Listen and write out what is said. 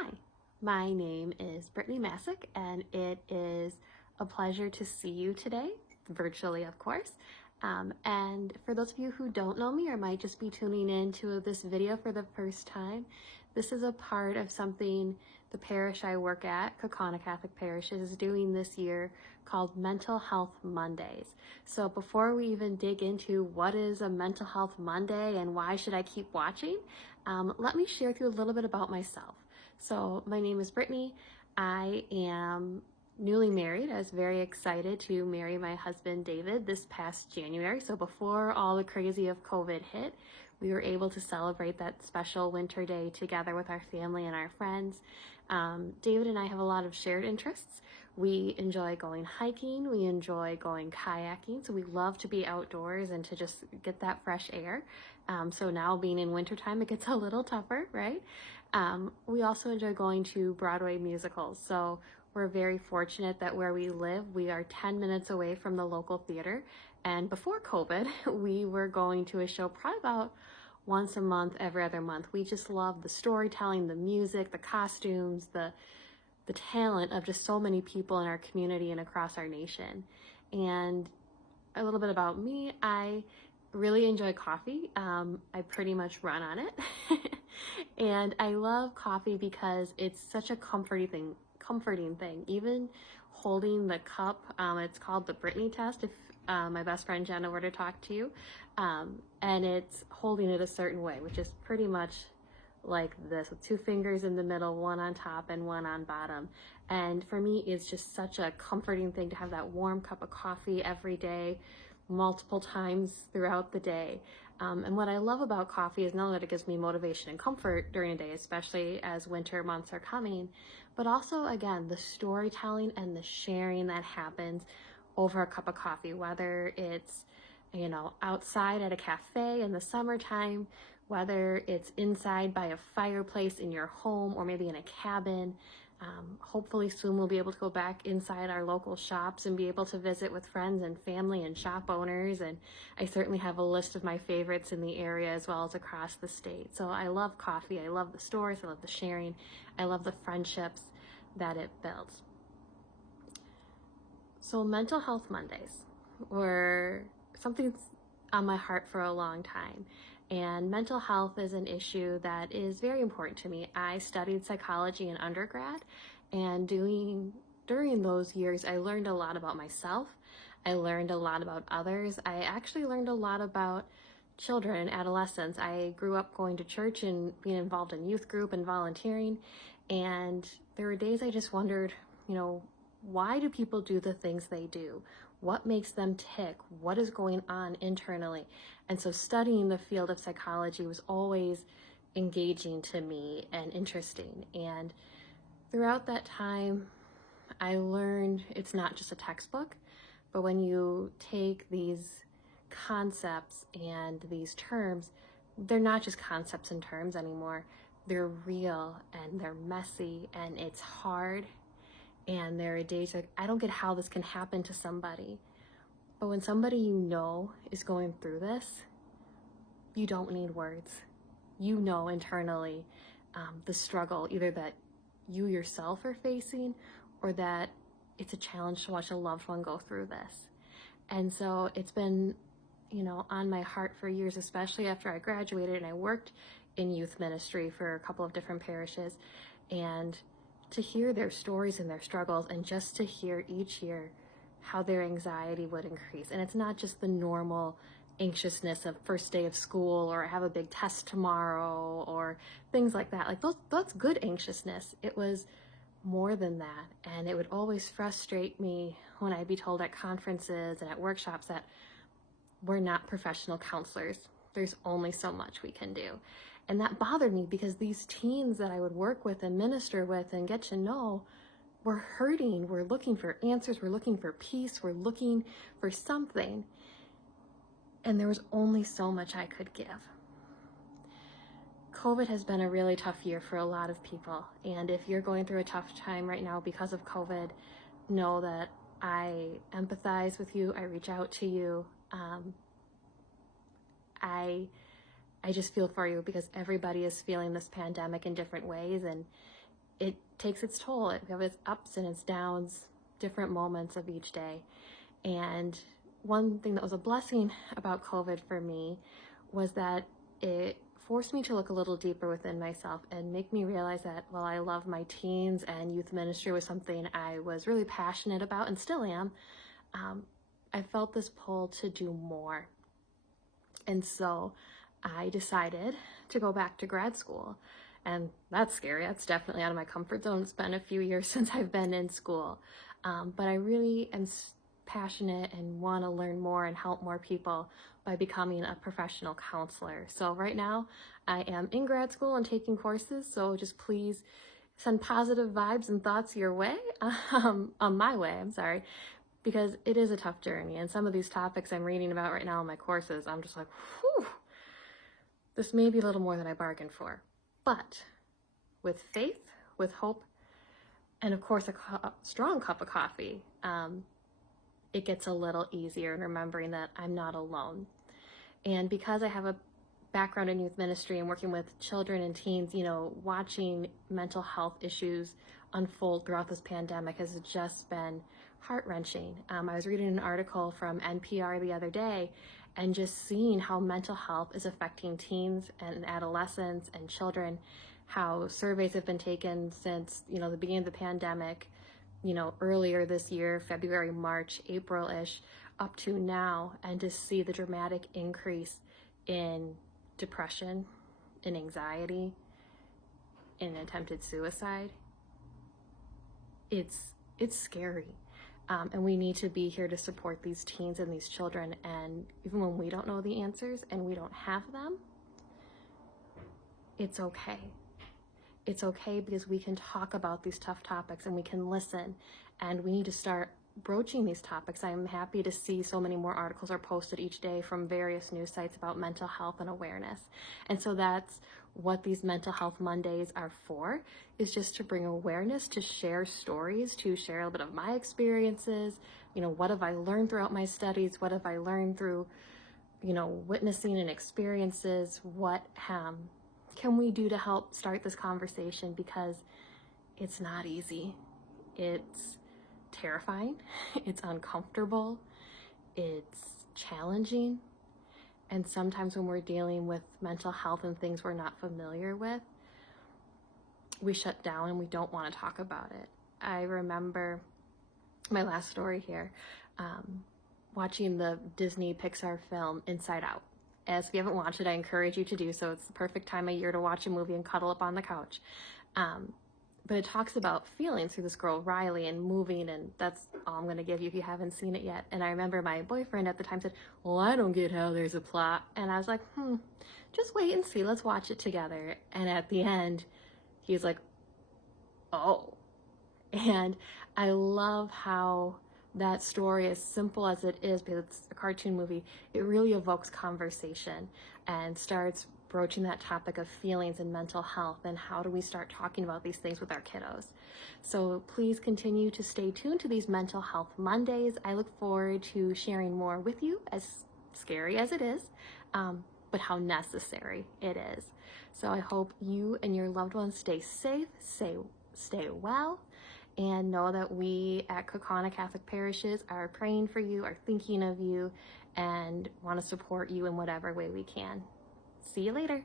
Hi, my name is Brittany Masick, and it is a pleasure to see you today, virtually, of course. And for those of you who don't know me or might just be tuning into this video for the first time, this is a part of something the parish I work at, Kaukauna Catholic Parish, is doing this year called Mental Health Mondays. So before we even dig into what is a Mental Health Monday and why should I keep watching, let me share with you a little bit about myself. So my name is Brittany. I am newly married. I was very excited to marry my husband, David, this past January. So before all the crazy of COVID hit, we were able to celebrate that special winter day together with our family and our friends. David and I have a lot of shared interests. We enjoy going hiking. We enjoy going kayaking. So we love to be outdoors and to just get that fresh air. So now being in wintertime, it gets a little tougher, right? We also enjoy going to Broadway musicals. So we're very fortunate that where we live, we are 10 minutes away from the local theater. And before COVID, we were going to a show probably about once a month, every other month. We just love the storytelling, the music, the costumes, the talent of just so many people in our community and across our nation. And a little bit about me, I really enjoy coffee. I pretty much run on it. And I love coffee because it's such a comforting thing. Even holding the cup, it's called the Brittany test if my best friend Jenna were to talk to you. And it's holding it a certain way, which is pretty much like this, with two fingers in the middle, one on top and one on bottom. And for me, it's just such a comforting thing to have that warm cup of coffee every day, multiple times throughout the day. And what I love about coffee is not only that it gives me motivation and comfort during the day, especially as winter months are coming, but also, again, the storytelling and the sharing that happens over a cup of coffee, whether it's, outside at a cafe in the summertime, whether it's inside by a fireplace in your home or maybe in a cabin. Hopefully soon we'll be able to go back inside our local shops and be able to visit with friends and family and shop owners. And I certainly have a list of my favorites in the area as well as across the state. So I love coffee. I love the stores. I love the sharing. I love the friendships that it builds. So Mental Health Mondays were something that's on my heart for a long time. And mental health is an issue that is very important to me. I studied psychology in undergrad, and during those years, I learned a lot about myself. I learned a lot about others. I actually learned a lot about children and adolescents. I grew up going to church and being involved in youth group and volunteering. And there were days I just wondered, why do people do the things they do? What makes them tick? What is going on internally? And so studying the field of psychology was always engaging to me and interesting. And throughout that time, I learned it's not just a textbook, but when you take these concepts and these terms, they're not just concepts and terms anymore. They're real and they're messy and it's hard. And there are days like, I don't get how this can happen to somebody. But when somebody is going through this, you don't need words. You know internally the struggle, either that you yourself are facing or that it's a challenge to watch a loved one go through this. And so it's been, on my heart for years, especially after I graduated and I worked in youth ministry for a couple of different parishes. And to hear their stories and their struggles, and just to hear each year how their anxiety would increase. And it's not just the normal anxiousness of first day of school or I have a big test tomorrow or things like that. Like that's good anxiousness. It was more than that. And it would always frustrate me when I'd be told at conferences and at workshops that we're not professional counselors. There's only so much we can do. And that bothered me because these teens that I would work with and minister with and get to know were hurting. We're looking for answers. We're looking for peace. We're looking for something. And there was only so much I could give. COVID has been a really tough year for a lot of people. And if you're going through a tough time right now because of COVID, know that I empathize with you. I reach out to you. I just feel for you because everybody is feeling this pandemic in different ways, and it takes its toll. We have its ups and its downs, different moments of each day. And one thing that was a blessing about COVID for me was that it forced me to look a little deeper within myself and make me realize that while I love my teens and youth ministry was something I was really passionate about and still am, I felt this pull to do more. And so I decided to go back to grad school. And that's scary. That's definitely out of my comfort zone. It's been a few years since I've been in school. But I really am passionate and want to learn more and help more people by becoming a professional counselor. So right now I am in grad school and taking courses. So just please send positive vibes and thoughts your way, on my way, I'm sorry, because it is a tough journey. And some of these topics I'm reading about right now in my courses, I'm just like, whew, this may be a little more than I bargained for. But with faith, with hope, and of course a strong cup of coffee, it gets a little easier in remembering that I'm not alone. And because I have a background in youth ministry and working with children and teens, watching mental health issues unfold throughout this pandemic has just been heart-wrenching. I was reading an article from NPR the other day and just seeing how mental health is affecting teens and adolescents and children, how surveys have been taken since, the beginning of the pandemic, earlier this year, February, March, April-ish, up to now, and to see the dramatic increase in depression, in anxiety, in attempted suicide. It's scary. And we need to be here to support these teens and these children. And even when we don't know the answers and we don't have them, it's okay. It's okay because we can talk about these tough topics and we can listen, and we need to start broaching these topics. I'm happy to see so many more articles are posted each day from various news sites about mental health and awareness. And so that's what these Mental Health Mondays are for, is just to bring awareness, to share stories, to share a little bit of my experiences. What have I learned throughout my studies? What have I learned through, witnessing and experiences? What can we do to help start this conversation? Because it's not easy. It's terrifying. It's uncomfortable. It's challenging. And sometimes when we're dealing with mental health and things we're not familiar with, we shut down and we don't want to talk about it. I remember my last story here, watching the Disney Pixar film Inside Out. As if you haven't watched it, I encourage you to do so. It's the perfect time of year to watch a movie and cuddle up on the couch. But it talks about feelings through this girl, Riley, and moving, and that's all I'm going to give you if you haven't seen it yet. And I remember my boyfriend at the time said, well, I don't get how there's a plot. And I was like, just wait and see. Let's watch it together. And at the end, he's like, oh. And I love how that story, as simple as it is, because it's a cartoon movie, it really evokes conversation and starts broaching that topic of feelings and mental health, and how do we start talking about these things with our kiddos. So please continue to stay tuned to these Mental Health Mondays. I look forward to sharing more with you, as scary as it is, but how necessary it is. So I hope you and your loved ones stay safe, stay well, and know that we at Kaukauna Catholic Parishes are praying for you, are thinking of you, and want to support you in whatever way we can. See you later.